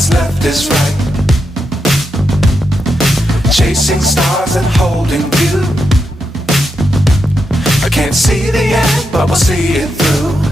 what's left is right. Chasing stars and holding you. I can't see the end, but we'll see it through.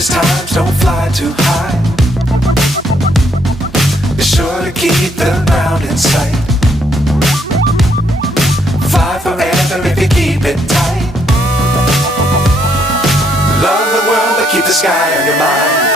Times don't fly too high. Be sure to keep the ground in sight. Fly forever if you keep it tight. Love the world but keep the sky on your mind.